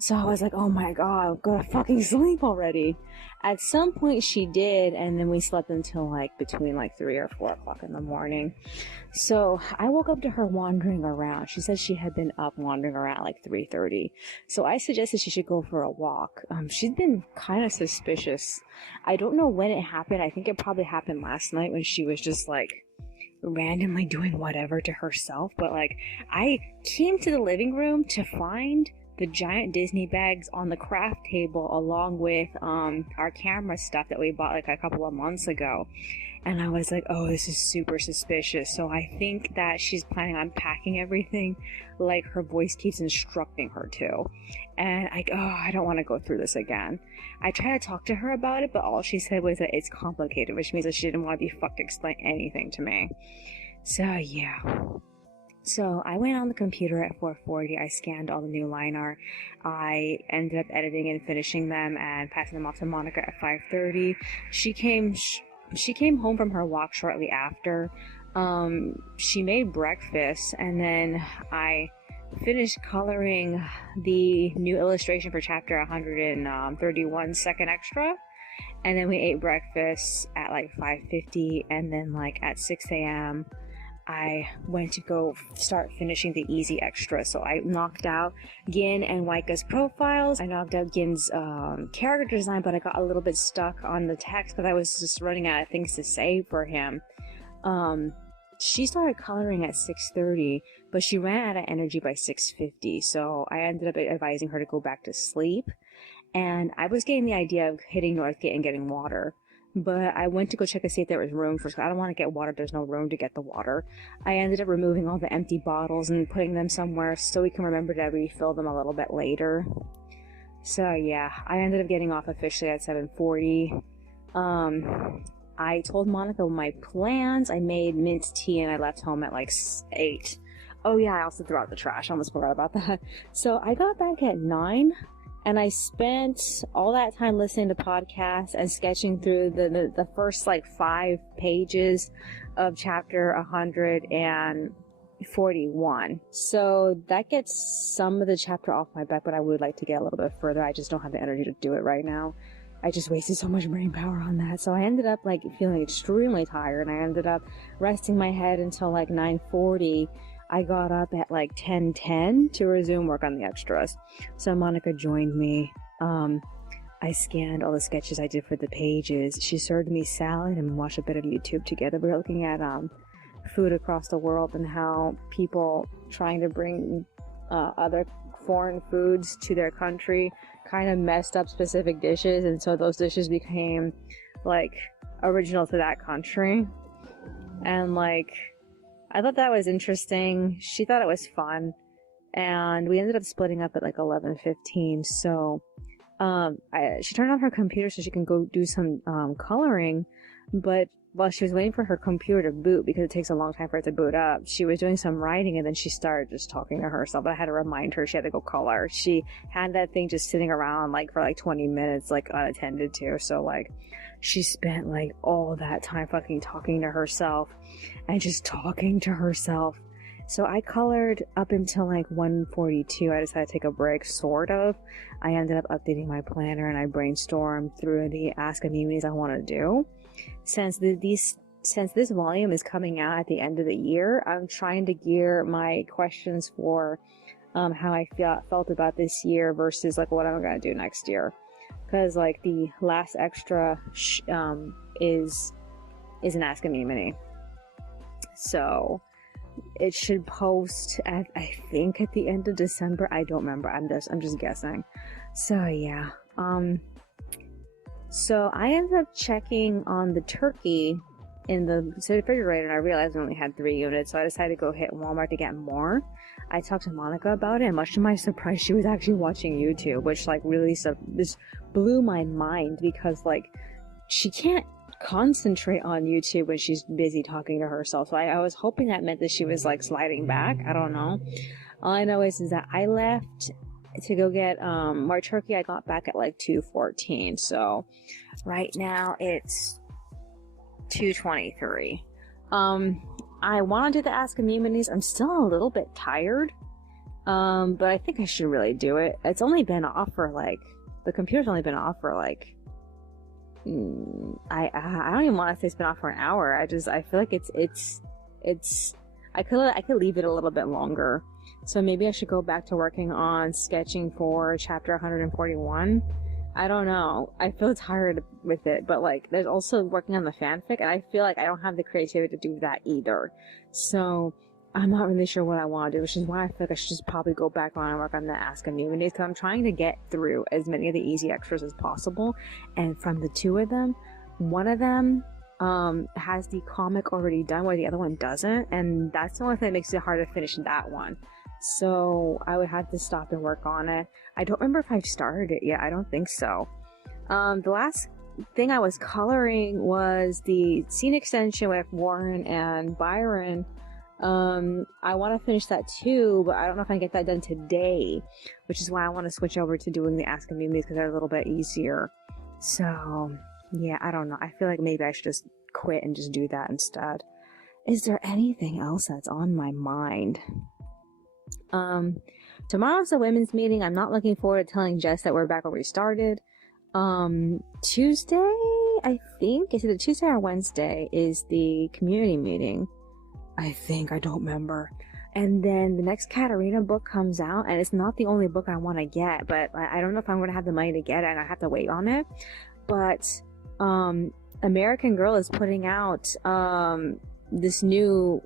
So I was like, oh my god, go to fucking sleep already. At some point she did, and then we slept until between 3 or 4 o'clock in the morning. So I woke up to her wandering around. She said she had been up wandering around at 3:30. So I suggested she should go for a walk. She's been kind of suspicious. I don't know when it happened. I think it probably happened last night when she was just randomly doing whatever to herself. But I came to the living room to find the giant Disney bags on the craft table along with our camera stuff that we bought a couple of months ago. And I was like, oh, this is super suspicious. So I think that she's planning on packing everything her voice keeps instructing her to. And I don't want to go through this again. I tried to talk to her about it, but all she said was that it's complicated, which means that she didn't want to be fucked to explain anything to me. So yeah. So I went on the computer at 4:40. I scanned all the new line art. I ended up editing and finishing them and passing them off to Monica at 5:30. She came home from her walk shortly after. She made breakfast, and then I finished coloring the new illustration for chapter 131 second extra. And then we ate breakfast at 5:50, and then at 6 a.m. I went to go start finishing the easy extra. So I knocked out Gin and Waika's profiles. I knocked out Gin's character design, but I got a little bit stuck on the text because I was just running out of things to say for him. She started coloring at 6:30, but she ran out of energy by 6:50. So I ended up advising her to go back to sleep. And I was getting the idea of hitting Northgate and getting water. But I went to go check to see if there was room for. I don't want to get water. There's no room to get the water. I ended up removing all the empty bottles and putting them somewhere so we can remember to refill them a little bit later. So yeah, I ended up getting off officially at 7:40. I told Monica my plans. I made mint tea and I left home at 8. Oh yeah, I also threw out the trash. I almost forgot about that. So I got back at 9. And I spent all that time listening to podcasts and sketching through the first 5 pages of chapter 141. So that gets some of the chapter off my back, but I would like to get a little bit further. I just don't have the energy to do it right now. I just wasted so much brain power on that. So I ended up feeling extremely tired, and I ended up resting my head until 9:40. I got up at 10:10 to resume work on the extras. So Monica joined me. I scanned all the sketches I did for the pages. She served me salad and watched a bit of YouTube together. We were looking at food across the world and how people trying to bring other foreign foods to their country kind of messed up specific dishes, and so those dishes became original to that country. And I thought that was interesting. She thought it was fun. And we ended up splitting up at 11:15. So she turned on her computer so she can go do some coloring. But while she was waiting for her computer to boot, because it takes a long time for it to boot up, she was doing some writing, and then she started just talking to herself. But I had to remind her she had to go color. She had that thing just sitting around for 20 minutes unattended to. So she spent all that time fucking talking to herself and just talking to herself. So I colored up until 1:42. I decided to take a break, sort of. I ended up updating my planner and I brainstormed through the Ask Amymones I want to do. Since this volume is coming out at the end of the year, I'm trying to gear my questions for how I felt about this year versus like what I'm gonna do next year, because like the last extra is an Ask Amymone, so it should post at, I think, at the end of December. I don't remember. I'm just guessing. So yeah. So I ended up checking on the turkey in the refrigerator, and I realized I only had 3 units, so I decided to go hit Walmart to get more. I talked to Monica about it, and much to my surprise, she was actually watching YouTube, which like really just blew my mind, because like she can't concentrate on YouTube when she's busy talking to herself. So I was hoping that meant that she was like sliding back. I don't know. All I know is that I left to go get more turkey. I got back at like 2:14. So right now it's 2:23. I want to do the Ask Amymoneys. I'm still a little bit tired, but I think I should really do it. It's only been off for like, the computer's only been off for like, I don't even want to say it's been off for an hour. I feel like it's I could leave it a little bit longer. So maybe I should go back to working on sketching for chapter 141. I don't know. I feel tired with it, but like there's also working on the fanfic, and I feel like I don't have the creativity to do that either. So I'm not really sure what I want to do, which is why I feel like I should just probably go back on and work on the Ask Amymone, because I'm trying to get through as many of the easy extras as possible. And from the 2 of them, one of them has the comic already done where the other one doesn't, and that's the only thing that makes it hard to finish that one. So I would have to stop and work on it. I don't remember if I've started it yet. I don't think so. The last thing I was coloring was the scene extension with Warren and Byron. I want to finish that too, but I don't know if I can get that done today, which is why I want to switch over to doing the Ask Amymone, because they're a little bit easier. So yeah, I don't know. I feel like maybe I should just quit and just do that instead. Is there anything else that's on my mind? Tomorrow's a women's meeting. I'm not looking forward to telling Jess that we're back where we started. Tuesday, I think, is it a Tuesday or Wednesday, is the community meeting. I think, I don't remember. And then the next Katarina book comes out, and it's not the only book I want to get, but I don't know if I'm going to have the money to get it, and I have to wait on it. But, American Girl is putting out, this new,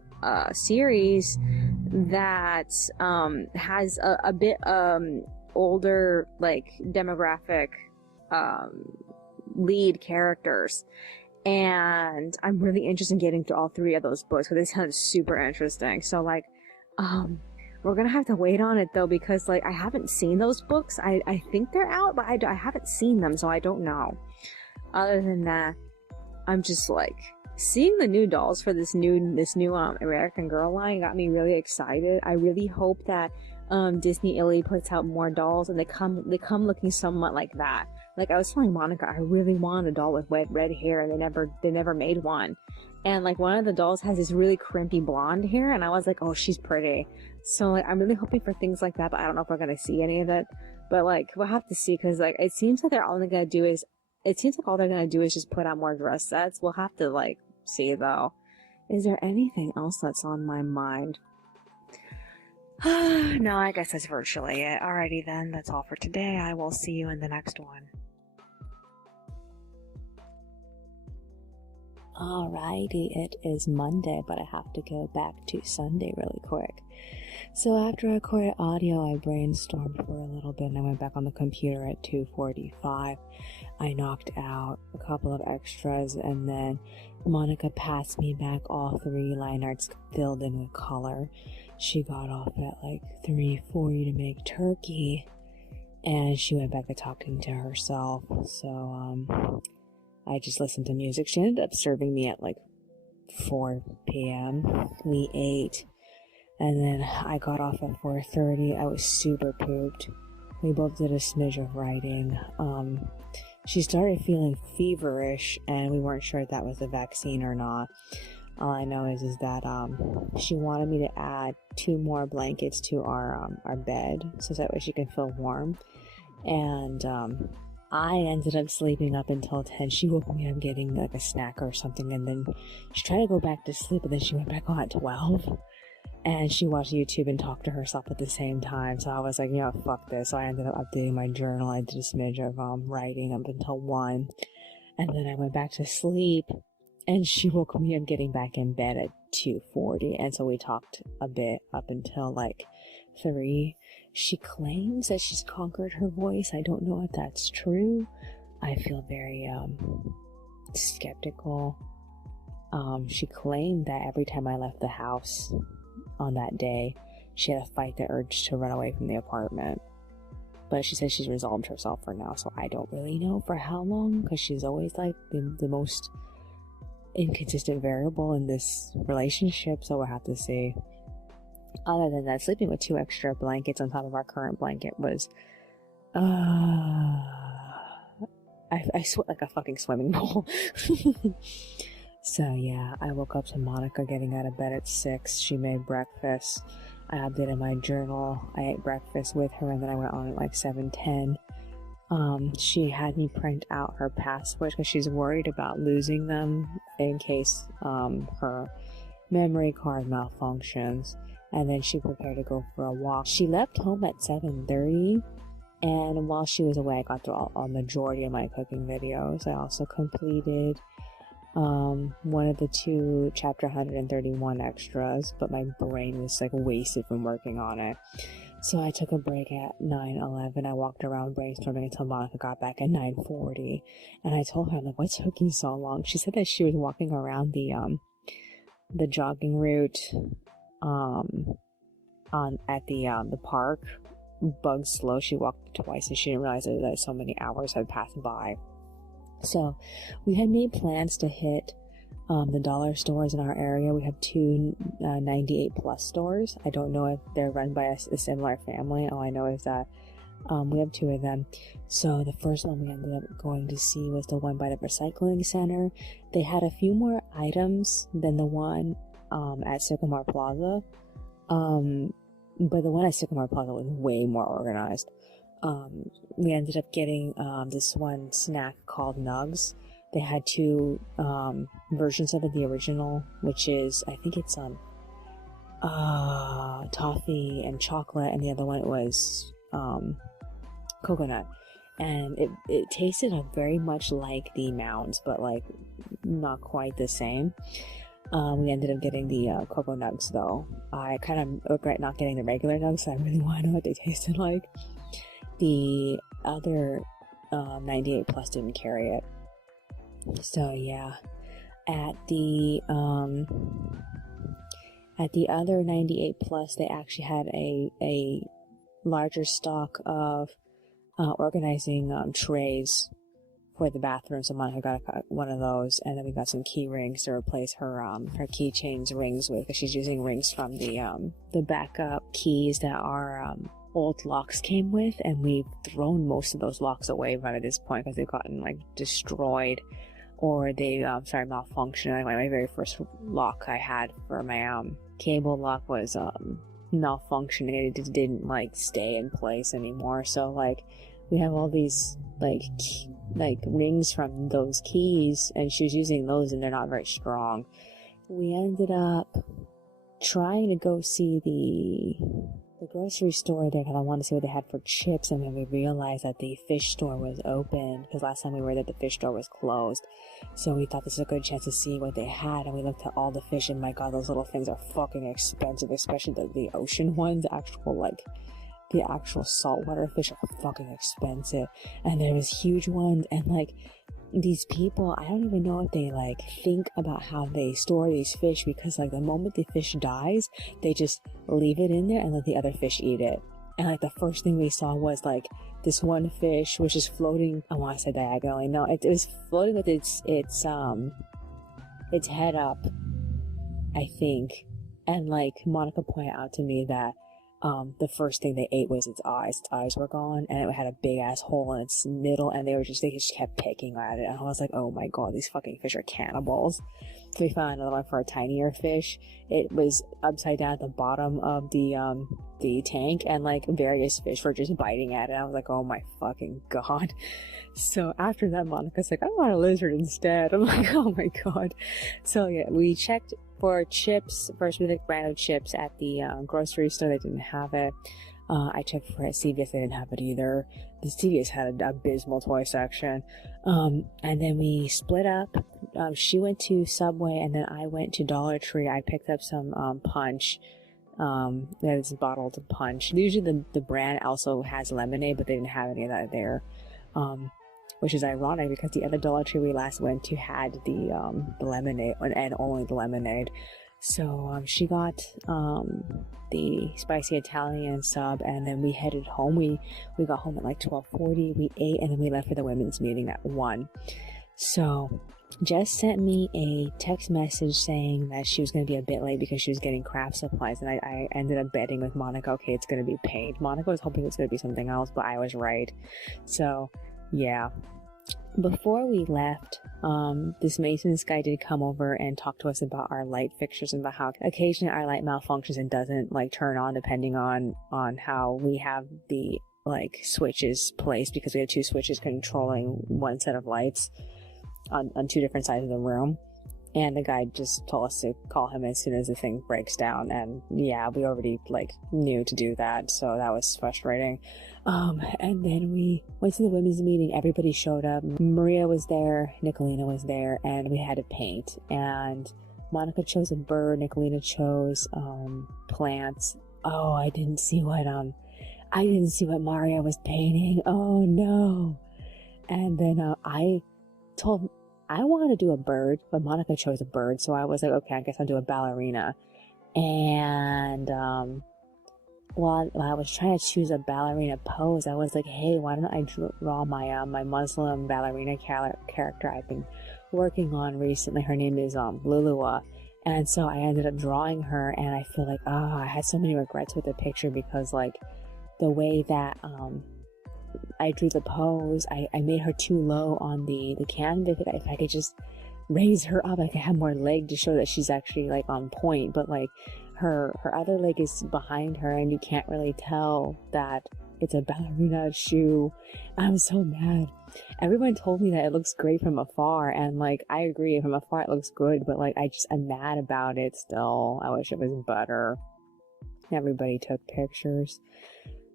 series that has a bit older like demographic lead characters, and I'm really interested in getting through all 3 of those books, because they sound super interesting. So like we're gonna have to wait on it though, because like I haven't seen those books. I think they're out, but I haven't seen them, so I don't know. Other than that, I'm just like seeing the new dolls for this new American Girl line got me really excited. I really hope that Disney Illy puts out more dolls, and they come looking somewhat like that. Like I was telling Monica, I really want a doll with red hair, and they never made one. And like one of the dolls has this really crimpy blonde hair, and I was like, oh, she's pretty. So like I'm really hoping for things like that, but I don't know if we're gonna see any of it. But like we'll have to see, because like it seems like all they're gonna do is just put out more dress sets. We'll have to like see though. Is there anything else that's on my mind? No, I guess that's virtually it. Alrighty then, that's all for today. I will see you in the next one. Alrighty, it is Monday, but I have to go back to Sunday really quick. So after I recorded audio, I brainstormed for a little bit, and I went back on the computer at 2:45. I knocked out a couple of extras, and then Monica passed me back all 3 line arts filled in with color. She got off at like 3:40 to make turkey, and she went back to talking to herself. So I just listened to music. She ended up serving me at like 4 p.m. We ate, and then I got off at 4:30. I was super pooped. We both did a smidge of writing. She started feeling feverish, and we weren't sure if that was the vaccine or not. All I know is that she wanted me to add 2 more blankets to our bed, so that way she can feel warm. And I ended up sleeping up until 10. She woke me up getting like a snack or something, and then she tried to go back to sleep, but then she went back on at 12. and she watched YouTube and talked to herself at the same time. So I was like, fuck this. So I ended up updating my journal. I did a smidge of writing up until 1, and then I went back to sleep, and she woke me up getting back in bed at 2:40, and so we talked a bit up until like 3. She claims that she's conquered her voice. I don't know if that's true. I feel very skeptical. She claimed that every time I left the house on that day, she had to fight the urge to run away from the apartment. But she says she's resolved herself for now, so I don't really know for how long, because she's always like the most inconsistent variable in this relationship, so we'll have to see. Other than that, sleeping with 2 extra blankets on top of our current blanket was I sweat like a fucking swimming pool. So yeah, I woke up to Monica getting out of bed at 6. She made breakfast. I updated my journal. I ate breakfast with her, and then I went on at like 7:10. She had me print out her passwords because she's worried about losing them in case her memory card malfunctions. And then she prepared to go for a walk. She left home at 7:30, and while she was away, I got through a majority of my cooking videos. I also completed one of the 2 chapter 131 extras, but my brain was like wasted from working on it. So I took a break at 9:11. I walked around brainstorming until Monica got back at 9:40, and I told her, I'm like, what's taking so long? She said that she was walking around the jogging route at the park, bug slow. She walked twice and she didn't realize that so many hours had passed by. So we had made plans to hit the dollar stores in our area. We have 2 98 plus stores. I don't know if they're run by a similar family. All I know is that we have 2 of them. So the first one we ended up going to see was the one by the recycling center. They had a few more items than the one at Sycamore Plaza. But the one at Sycamore Plaza was way more organized. We ended up getting this one snack called Nugs. They had 2 versions of it. The original, which is, I think it's toffee and chocolate, and the other one was coconut. And it tasted very much like the Mounds, but like not quite the same. We ended up getting the Cocoa Nugs, though. I kind of regret not getting the regular Nugs, so I really want to know what they tasted like. The other 98 plus didn't carry it. So yeah, at the other 98 plus, they actually had a larger stock of organizing trays for the bathroom. So Monica got one of those, and then we got some key rings to replace her keychains rings with, because she's using rings from the backup keys that our old locks came with, and we've thrown most of those locks away by this point because they've gotten like destroyed, or they malfunctioned. Like my very first lock I had for my cable lock was malfunctioning. It just didn't like stay in place anymore. So like we have all these like rings from those keys, and she was using those, and they're not very strong. We ended up trying to go see the grocery store there because I wanted to see what they had for chips, and then we realized that the fish store was open because last time we were there the fish store was closed. So we thought this was a good chance to see what they had, and we looked at all the fish, and my god, those little things are fucking expensive, especially the ocean ones. The actual saltwater fish are fucking expensive, and there was huge ones, and like these people, I don't even know if they like think about how they store these fish, because like the moment the fish dies, they just leave it in there and let the other fish eat it. And like the first thing we saw was like this one fish which is floating, I want to say diagonally, no, it was floating with its head up, I think. And like Monica pointed out to me that the first thing they ate was its eyes. Its eyes were gone, and it had a big ass hole in its middle, and they just kept picking at it. And I was like, oh my god, these fucking fish are cannibals. So we found another one for a tinier fish. It was upside down at the bottom of the tank, and like various fish were just biting at it. I was like, oh my fucking god. So after that, Monica's like, I want a lizard instead. I'm like, oh my god. So yeah, we checked for chips, for a specific brand of chips at the grocery store. They didn't have it. I checked for it at CVS. They didn't have it either. The CVS had an abysmal toy section. And then we split up. She went to Subway, and then I went to Dollar Tree. I picked up some punch. That is bottled punch. Usually the brand also has lemonade, but they didn't have any of that there. Which is ironic because the other Dollar Tree we last went to had the lemonade, and only the lemonade. So she got the spicy Italian sub, and then we headed home. We got home at like 12:40. We ate, and then we left for the women's meeting at 1. So Jess sent me a text message saying that she was going to be a bit late because she was getting craft supplies, and I ended up betting with Monica, okay, it's going to be paint. Monica was hoping it was going to be something else, but I was right. So yeah. Before we left, this maintenance guy did come over and talk to us about our light fixtures and about how occasionally our light malfunctions and doesn't like turn on depending on how we have the like switches placed, because we have 2 switches controlling one set of lights on 2 different sides of the room. And the guy just told us to call him as soon as the thing breaks down. And yeah, we already like knew to do that, so that was frustrating. And then we went to the women's meeting. Everybody showed up. Maria was there, Nicolina was there, and we had to paint. And Monica chose a bird, Nicolina chose plants. Oh, I didn't see what Maria was painting. Oh no. And then I wanted to do a bird, but Monica chose a bird, so I was like, okay, I guess I'll do a ballerina. And while I was trying to choose a ballerina pose, I was like, hey, why don't I draw my Muslim ballerina character I've been working on recently. Her name is Lulua. And so I ended up drawing her, and I feel like, I had so many regrets with the picture because like the way that I drew the pose, I made her too low on the canvas. If I could just raise her up, I could have more leg to show that she's actually like on point, but like her other leg is behind her and you can't really tell that it's a ballerina shoe. I'm so mad. Everyone told me that it looks great from afar, and like I agree, from afar it looks good, but like I'm mad about it still. I wish it was better. Everybody took pictures.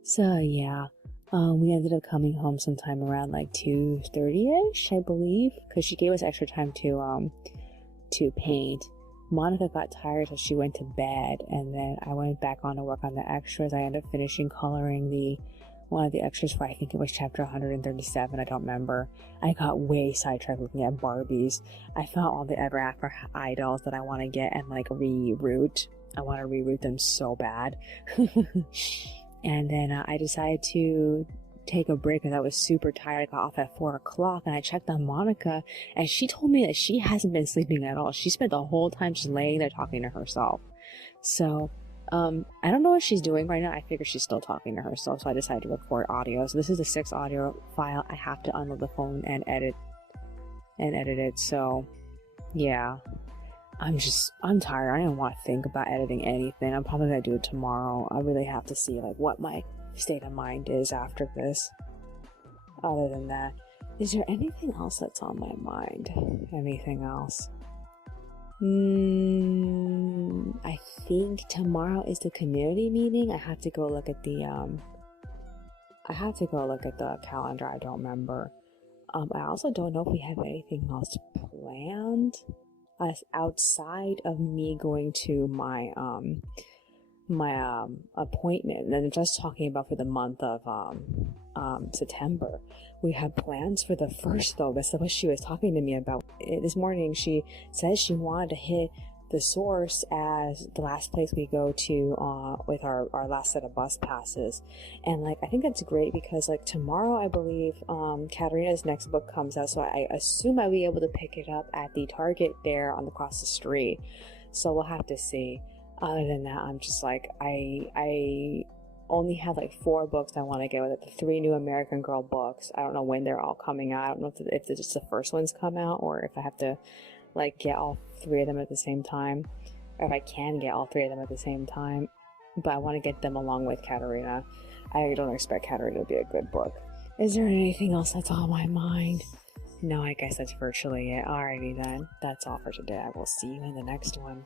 So yeah. We ended up coming home sometime around like 2:30ish, I believe, because she gave us extra time to paint. Monica got tired, so she went to bed, and then I went back on to work on the extras. I ended up finishing coloring one of the extras for, I think it was chapter 137, I don't remember. I got way sidetracked looking at Barbies. I found all the Ever After idols that I want to get and like reroute. I want to reroute them so bad. And then I decided to take a break because I was super tired. I got off at 4 o'clock, and I checked on Monica, and she told me that she hasn't been sleeping at all. She spent the whole time just laying there talking to herself. So I don't know what she's doing right now. I figure she's still talking to herself, so I decided to record audio. So this is the 6th audio file. I have to unload the phone and edit it. So yeah. I'm tired. I don't want to think about editing anything. I'm probably going to do it tomorrow. I really have to see like what my state of mind is after this. Other than that, is there anything else that's on my mind? Anything else? I think tomorrow is the community meeting. I have to go look at the calendar. I don't remember. I also don't know if we have anything else planned outside of me going to my appointment. And just talking about for the month of September. We have plans for the 1st though. That's what she was talking to me about this morning. She says she wanted to hit the Source as the last place we go to with our last set of bus passes. And like I think that's great because like tomorrow I believe Katarina's next book comes out, so I assume I'll be able to pick it up at the Target there across the street. So we'll have to see. Other than that, I'm just like I only have like 4 books I want to get with it. The 3 new American Girl books. I don't know when they're all coming out. I don't know if just the first ones come out or if I have to like get all 3 of them at the same time, or if I can get all 3 of them at the same time. But I want to get them along with Katerina. I don't expect Katerina to be a good book. Is there anything else that's on my mind? No, I guess that's virtually it. Alrighty then. That's all for today. I will see you in the next one.